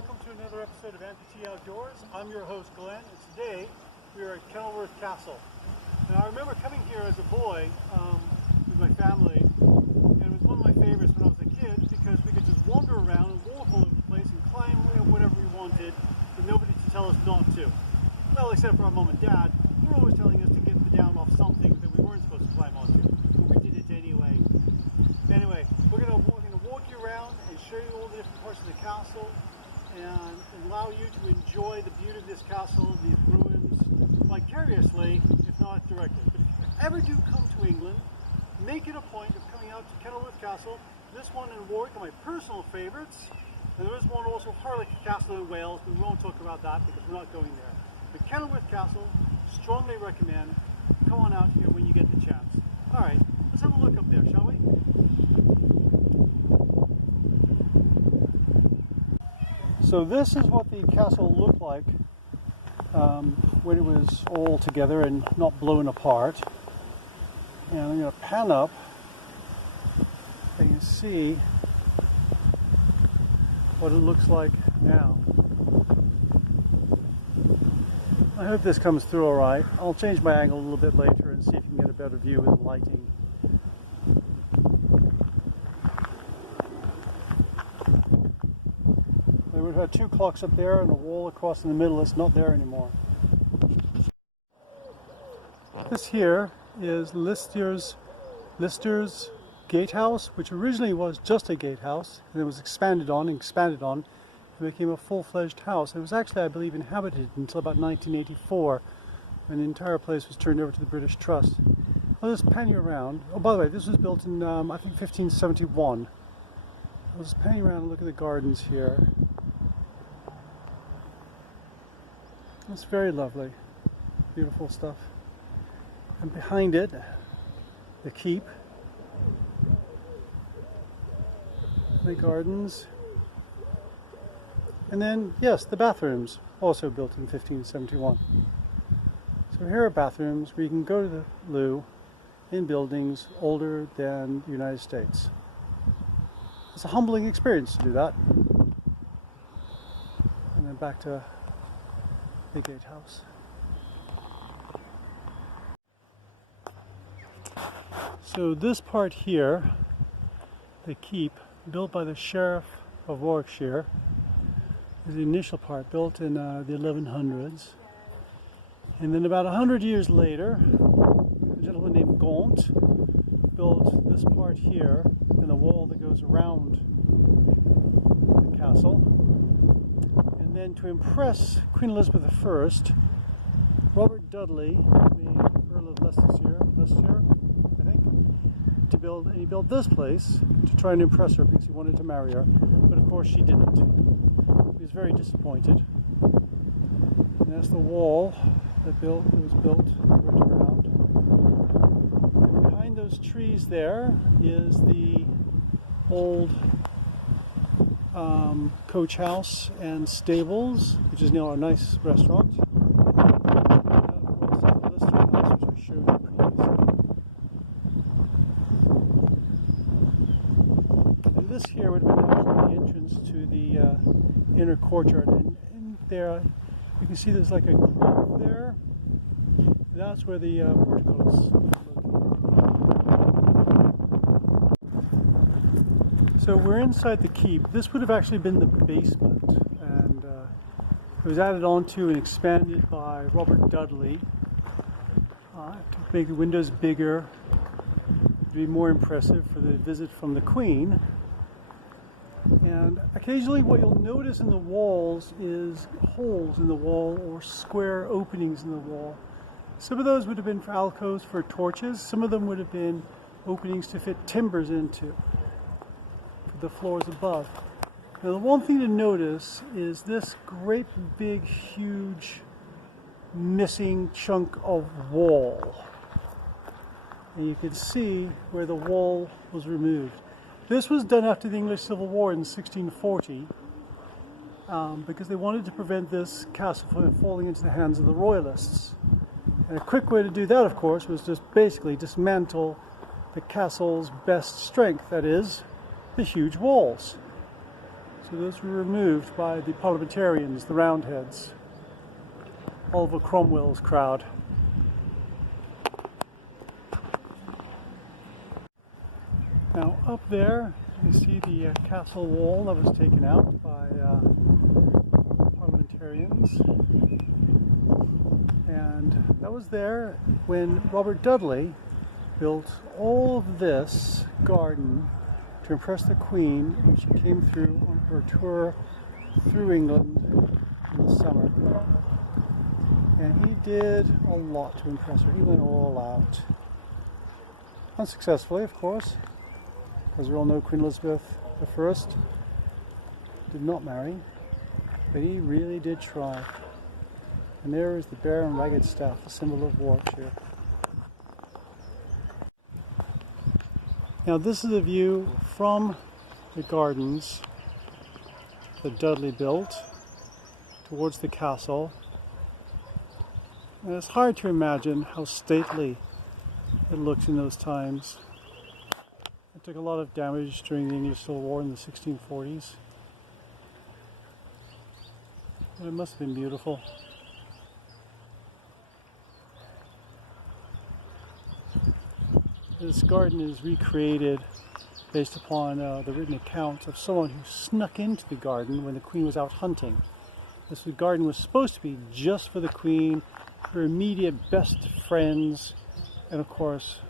welcome to another episode of Amputee Outdoors. I'm your host Glenn, and today we are at Kenilworth Castle. Now I remember coming here as a boy with my family, and it was one of my favorites when I was a kid because we could just wander around and walk all over the place and climb whatever we wanted with nobody to tell us not to. Well, except for our mom and dad, they were always telling us to get down off something that we weren't supposed to climb onto, but we did it anyway. Anyway, we're going to walk you around and show you all the different parts of the castle and allow you to enjoy the beauty of this castle, these ruins, vicariously, if not directly. But if you ever do come to England, make it a point of coming out to Kenilworth Castle. This one in Warwick are my personal favorites, and there is one also, Harlech Castle in Wales, but we won't talk about that because we're not going there. But Kenilworth Castle, strongly recommend. Come on out here when you get the chance. All right, let's have a look up there, shall we? So this is what the castle looked like when it was all together and not blown apart. And I'm going to pan up so you can see what it looks like now. I hope this comes through all right. I'll change my angle a little bit later and see if you can get a better view with the lighting. We've had two clocks up there and a wall across in the middle that's not there anymore. This here is Lister's gatehouse, which originally was just a gatehouse, and it was expanded on, and became a full-fledged house. It was actually, I believe, inhabited until about 1984, when the entire place was turned over to the British Trust. I'll just pan you around. Oh, by the way, this was built in, I think, 1571. I'll just pan you around and look at the gardens here. It's very lovely, beautiful stuff. And behind it, the keep, the gardens, and then, yes, the bathrooms, also built in 1571. So here are bathrooms where you can go to the loo in buildings older than the United States. It's a humbling experience to do that. And then back to the gatehouse. So this part here, the keep, built by the Sheriff of Warwickshire, is the initial part, built in the 1100s. And then about 100 years later, a gentleman named Gaunt built this part here and the wall that goes around the castle. And then to impress Queen Elizabeth I, Robert Dudley, the Earl of Leicestershire, I think, and he built this place to try and impress her because he wanted to marry her. But of course she didn't. He was very disappointed. And that's the wall that was built around. And behind those trees there is the old coach house and stables, which is now a nice restaurant. And this here would have been the entrance to the inner courtyard. And there you can see there's like a grove there. That's where the portico is located. So we're inside the keep. This would have actually been the basement, and it was added onto and expanded by Robert Dudley to make the windows bigger, to be more impressive for the visit from the Queen. And occasionally what you'll notice in the walls is holes in the wall or square openings in the wall. Some of those would have been for alcoves for torches. Some of them would have been openings to fit timbers into the floors above. Now the one thing to notice is this great big huge missing chunk of wall. And you can see where the wall was removed. This was done after the English Civil War in 1640 because they wanted to prevent this castle from falling into the hands of the Royalists. And a quick way to do that, of course, was just basically dismantle the castle's best strength, that is, the huge walls. So those were removed by the parliamentarians, the Roundheads, Oliver Cromwell's crowd. Now up there you see the castle wall that was taken out by parliamentarians, and that was there when Robert Dudley built all of this garden to impress the Queen when she came through on her tour through England in the summer. And he did a lot to impress her. He went all out. Unsuccessfully, of course, because we all know Queen Elizabeth I did not marry, but he really did try. And there is the bear and ragged staff, a symbol of Warwickshire. Now this is a view from the gardens that Dudley built towards the castle. And it's hard to imagine how stately it looked in those times. It took a lot of damage during the English Civil War in the 1640s. But it must have been beautiful. This garden is recreated based upon the written accounts of someone who snuck into the garden when the Queen was out hunting. This garden was supposed to be just for the Queen, her immediate best friends, and of course,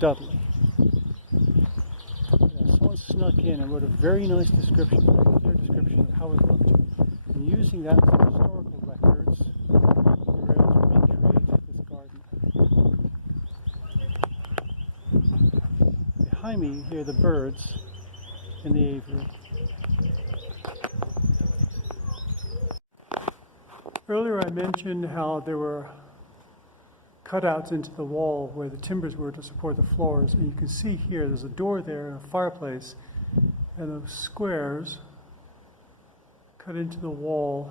Dudley. Yeah, someone snuck in and wrote a very nice description, a very clear description of how it looked. And using that as historical records, they were able to recreate this garden. Behind me, you hear the birds in the aviary. Earlier I mentioned how there were cutouts into the wall where the timbers were to support the floors, and you can see here there's a door there and a fireplace, and those squares cut into the wall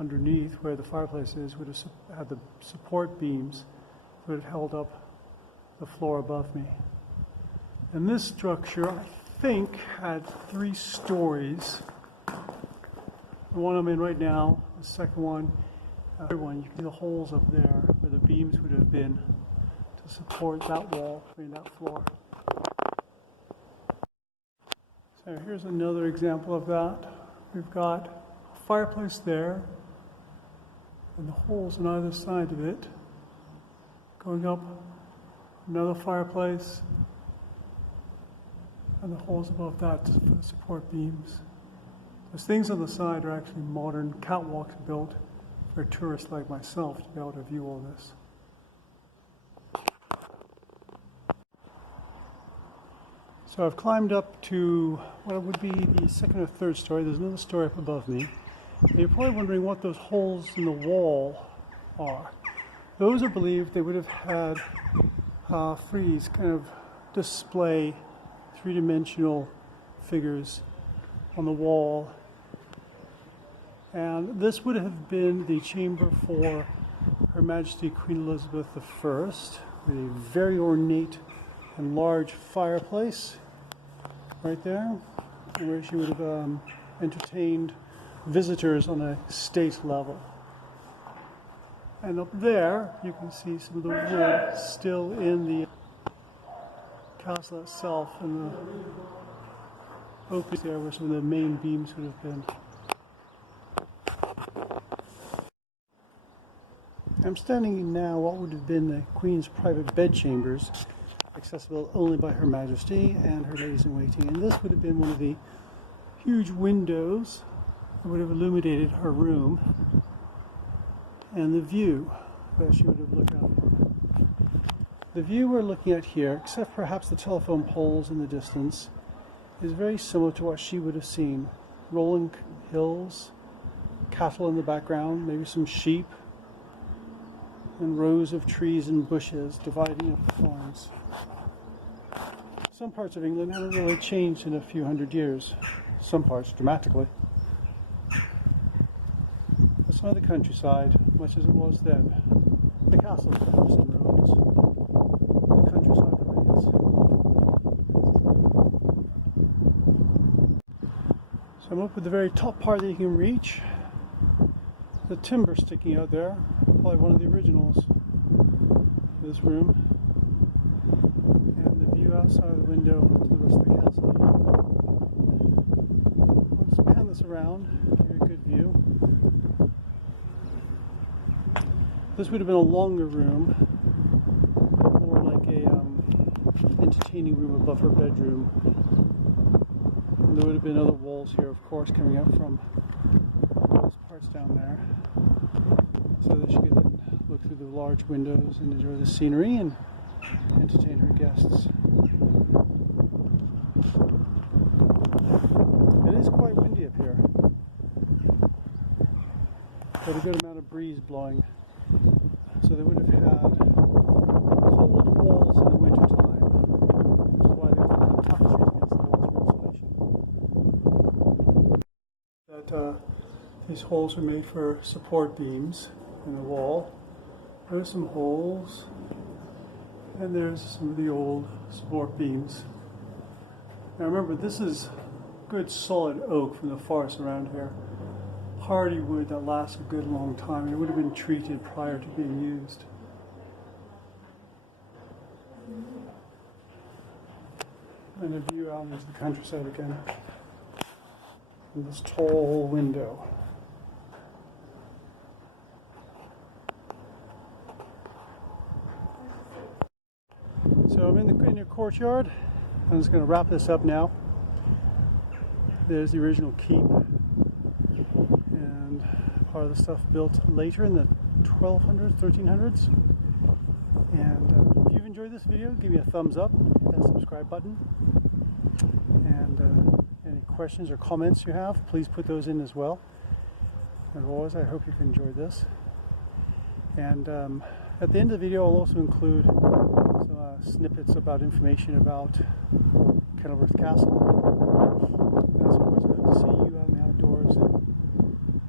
underneath where the fireplace is would have had the support beams that would have held up the floor above me. And this structure, I think, had 3 stories. The one I'm in right now, the second one, the third one, you can see the holes up there where the beams would have been to support that wall, that floor. So here's another example of that. We've got a fireplace there and the holes on either side of it. Going up, another fireplace, and the holes above that for the support beams. Those things on the side are actually modern catwalks built for tourists like myself to be able to view all this. So I've climbed up to what would be the second or third story. There's another story up above me. And you're probably wondering what those holes in the wall are. Those are believed they would have had frieze kind of display three-dimensional figures on the wall. And this would have been the chamber for Her Majesty Queen Elizabeth I, with a very ornate and large fireplace right there, where she would have entertained visitors on a state level. And up there, you can see some of the wood still in the castle itself, and the openings there where some of the main beams would have been. I'm standing in now what would have been the Queen's private bedchambers, accessible only by Her Majesty and her ladies-in-waiting. And this would have been one of the huge windows that would have illuminated her room and the view that she would have looked at. The view we're looking at here, except perhaps the telephone poles in the distance, is very similar to what she would have seen. Rolling hills, cattle in the background, maybe some sheep, and rows of trees and bushes dividing up the farms. Some parts of England haven't really changed in a few hundred years. Some parts dramatically. But some of the countryside, much as it was then. The castles have some ruins. The countryside remains. So I'm up at the very top part that you can reach. The timber sticking out there, probably one of the originals of this room. And the view outside of the window to the rest of the castle. I'll just pan this around, give you a good view. This would have been a longer room, more like a entertaining room above her bedroom. And there would have been other walls here, of course, coming up from those parts down there, so that she could then look through the large windows and enjoy the scenery and entertain her guests. It is quite windy up here. Got a good amount of breeze blowing. So they would have had cold walls in the winter time, which is why they would have tapestries against the walls for insulation. These holes are made for support beams in the wall. There's some holes, and there's some of the old support beams. Now remember, this is good solid oak from the forest around here. Hardy wood that lasts a good long time. It would have been treated prior to being used. And a view out into the countryside again. And this tall window. So I'm in your courtyard. I'm just going to wrap this up now. There's the original keep. Part of the stuff built later in the 1200s, 1300s. And if you've enjoyed this video, give me a thumbs up, hit that subscribe button. And any questions or comments you have, please put those in as well. As always, I hope you've enjoyed this. And at the end of the video, I'll also include some snippets about information about Kenilworth Castle. As always, I hope to see you out in the outdoors,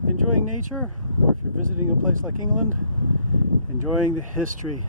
enjoying nature, or if you're visiting a place like England, enjoying the history